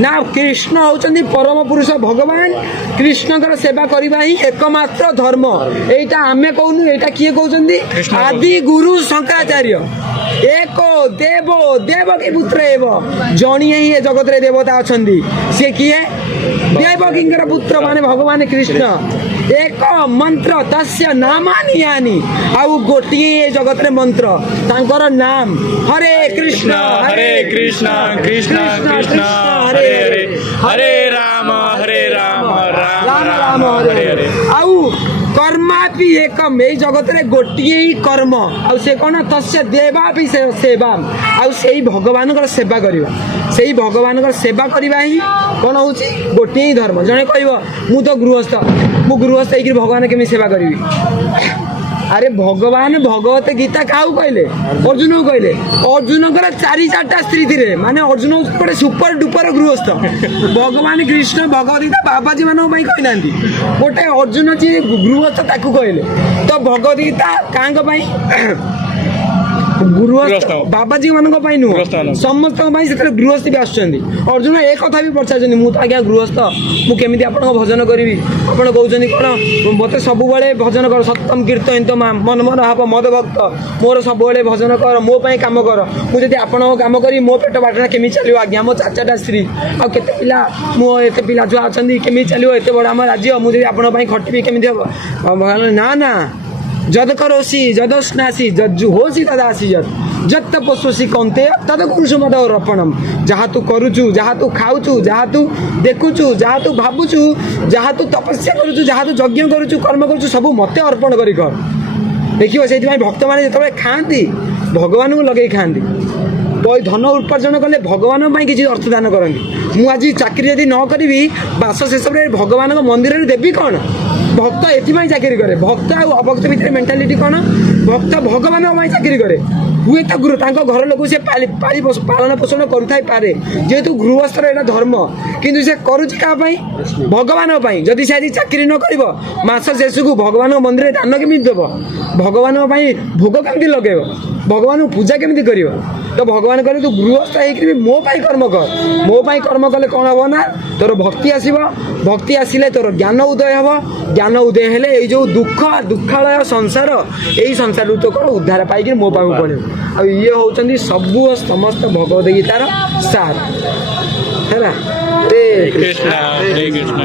ନା କୃଷ୍ଣ ହେଉଛନ୍ତି ପରମ ପୁରୁଷ ଭଗବାନ, କୃଷ୍ଣଙ୍କର ସେବା କରିବା ହିଁ ଏକମାତ୍ର ଧର୍ମ। ଏଇଟା ଆମେ କହୁନୁ, ଏଇଟା କିଏ କହୁଛନ୍ତି, ଆଦି ଗୁରୁ ଶଙ୍କରାଚାର୍ଯ୍ୟ। ଏକ ଦେବ ଦେବକୀ ପୁତ୍ର ଏବ, ଜଣିଏ ହିଁ ଏ ଜଗତରେ ଦେବତା ଅଛନ୍ତି, ସେ କିଏ, ଦେବକୀଙ୍କର ପୁତ୍ର ମାନେ ଭଗବାନ କୃଷ୍ଣ। ଏକ ମନ୍ତ୍ର ତସ୍ୟ ନାମାନି ୟାନି ଆଉ ଗୋଟିଏ ଏ ଜଗତରେ ମନ୍ତ୍ର ତାଙ୍କର ନାମ ହରେ କୃଷ୍ଣ हरे कृष्ण कृष्ण कृष्ण हरे हरे हरे राम राम राम हरे हरे ଆଉ କର୍ମାପି ଏକମ୍ ଏଇ ଜଗତରେ ଗୋଟିଏ ହିଁ କର୍ମ ଆଉ ସେ କ'ଣ ତସ୍ୟ ଦେବାପି ସେବା ଆଉ ସେଇ ଭଗବାନଙ୍କର ସେବା କରିବା ସେଇ ଭଗବାନଙ୍କର ସେବା କରିବା ହିଁ କ'ଣ ହେଉଛି ଗୋଟିଏ ହିଁ ଧର୍ମ ଜଣେ କହିବ ମୁଁ ତ ଗୃହସ୍ଥ ମୁଁ ଗୃହସ୍ଥ ହେଇକିରି ଭଗବାନ କେମିତି ସେବା କରିବି ଆରେ ଭଗବାନ ଭଗବତ ଗୀତା କାହାକୁ କହିଲେ ଅର୍ଜୁନକୁ କହିଲେ ଅର୍ଜୁନଙ୍କର 4-4ଟା ସ୍ତ୍ରୀ ଥିଲେ ମାନେ ଅର୍ଜୁନ ହେଉଛି ଗୋଟେ ସୁପର ଡୁପର ଗୃହସ୍ଥ ଭଗବାନ କୃଷ୍ଣ ଭଗବତ ଗୀତା ବାବାଜୀ ମାନଙ୍କ ପାଇଁ କହିନାହାନ୍ତି ଗୋଟେ ଅର୍ଜୁନ ଯିଏ ଗୃହସ୍ଥ ତାକୁ କହିଲେ ତ ଭଗବତ ଗୀତା କାହାଙ୍କ ପାଇଁ ଗୃହସ୍ଥ ବାବାଜୀ ମାନଙ୍କ ପାଇଁ ନୁହଁ ସମସ୍ତଙ୍କ ପାଇଁ ସେଥିରେ ଗୃହସ୍ଥୀ ବି ଆସୁଛନ୍ତି ଅର୍ଜୁନ ଏ କଥା ବି ପଚାରୁଛନ୍ତି ମୁଁ ତ ଆଜ୍ଞା ଗୃହସ୍ଥ ମୁଁ କେମିତି ଆପଣଙ୍କ ଭଜନ କରିବି ଆପଣ କହୁଛନ୍ତି କ'ଣ ମୋତେ ସବୁବେଳେ ଭଜନ କର ସତମ କୀର୍ତ୍ତନ ତ ମନ ମନ ହବ ମଦ ଭକ୍ତ ମୋର ସବୁବେଳେ ଭଜନ କର ମୋ ପାଇଁ କାମ କର ମୁଁ ଯଦି ଆପଣଙ୍କ କାମ କରିବି ମୋ ପେଟ ବାଟଣା କେମିତି ଚାଲିବ ଆଜ୍ଞା ମୋ 4-4ଟା ସ୍ତ୍ରୀ ଆଉ କେତେ ପିଲା ମୋ ଏତେ ପିଲା ଛୁଆ ଅଛନ୍ତି କେମିତି ଚାଲିବ ଏତେ ବଡ଼ ଆମ ରାଜ୍ୟ ମୁଁ ଯଦି ଆପଣଙ୍କ ପାଇଁ ଖଟିବି କେମିତି ହବ ନା ନା ଯଦ କରୋସି ଯଦସ୍ନାସି ଯଜୁ ହୋସି ତଦାସି ଯତ ତପସ୍ୱସି କନ୍ତେ ତଦ କୁରୁଷୁ ମଦ ରପଣମ୍ ଯାହା ତୁ କରୁଛୁ ଯାହା ତୁ ଖାଉଛୁ ଯାହା ତୁ ଦେଖୁଛୁ ଯାହା ତୁ ଭାବୁଛୁ ଯାହା ତୁ ତପସ୍ୟା କରୁଛୁ ଯାହା ତୁ ଯଜ୍ଞ କରୁଛୁ କର୍ମ କରୁଛୁ ସବୁ ମୋତେ ଅର୍ପଣ କରି କର ଦେଖିବ ସେଇଥିପାଇଁ ଭକ୍ତମାନେ ଯେତେବେଳେ ଖାଆନ୍ତି ଭଗବାନଙ୍କୁ ଲଗେଇ ଖାଆନ୍ତି ଧନ ଉପାର୍ଜନ କଲେ ଭଗବାନଙ୍କ ପାଇଁ କିଛି ଅର୍ଥ ଦାନ କରନ୍ତି ମୁଁ ଆଜି ଚାକିରି ଯଦି ନ କରିବି ବାସ ଶେଷରେ ଭଗବାନଙ୍କ ମନ୍ଦିରରେ ଦେବି କ'ଣ ଭକ୍ତ ଏଥିପାଇଁ ଚାକିରି କରେ ଭକ୍ତ ଆଉ ଅଭକ୍ତ ଭିତରେ ମେଣ୍ଟାଲିଟି କ'ଣ ଭକ୍ତ ଭଗବାନଙ୍କ ପାଇଁ ଚାକିରି କରେ ହୁଏତ ତାଙ୍କ ଘର ଲୋକ ସେ ପାଳନ ପୋଷଣ କରୁଥାଇପାରେ ଯେହେତୁ ଗୃହସ୍ଥର ଏଇଟା ଧର୍ମ କିନ୍ତୁ ସେ କରୁଛି କାହା ପାଇଁ ଭଗବାନଙ୍କ ପାଇଁ ଯଦି ସେ ଆଜି ଚାକିରି ନ କରିବ ମାସ ଶେଷକୁ ଭଗବାନଙ୍କ ମନ୍ଦିରରେ ଦାନ କେମିତି ଦେବ ଭଗବାନଙ୍କ ପାଇଁ ଭୋଗ କେମିତି ଲଗେଇବ ଭଗବାନଙ୍କୁ ପୂଜା କେମିତି କରିବ ତ ଭଗବାନ କହିଲେ ତୁ ଗୃହସ୍ଥ ହେଇକି ମୋ ପାଇଁ କର୍ମ କର ମୋ ପାଇଁ କର୍ମ କଲେ କ'ଣ ହେବ ନା ତୋର ଭକ୍ତି ଆସିବ ଭକ୍ତି ଆସିଲେ ତୋର ଜ୍ଞାନ ଉଦୟ ହେବ ଜ୍ଞାନ ଉଦୟ ହେଲେ ଏଇ ଯେଉଁ ଦୁଃଖାଳୟ ସଂସାର ଏଇ ସଂସାରରୁ ତ କ'ଣ ଉଦ୍ଧାର ପାଇକି ମୋ ପାଖକୁ ପଡ଼ିବ ଆଉ ଇଏ ହେଉଛନ୍ତି ସବୁ ସମସ୍ତ ଭଗବତ ଗୀତାର ସାର ହେଲା कृष्ण हरे कृष्ण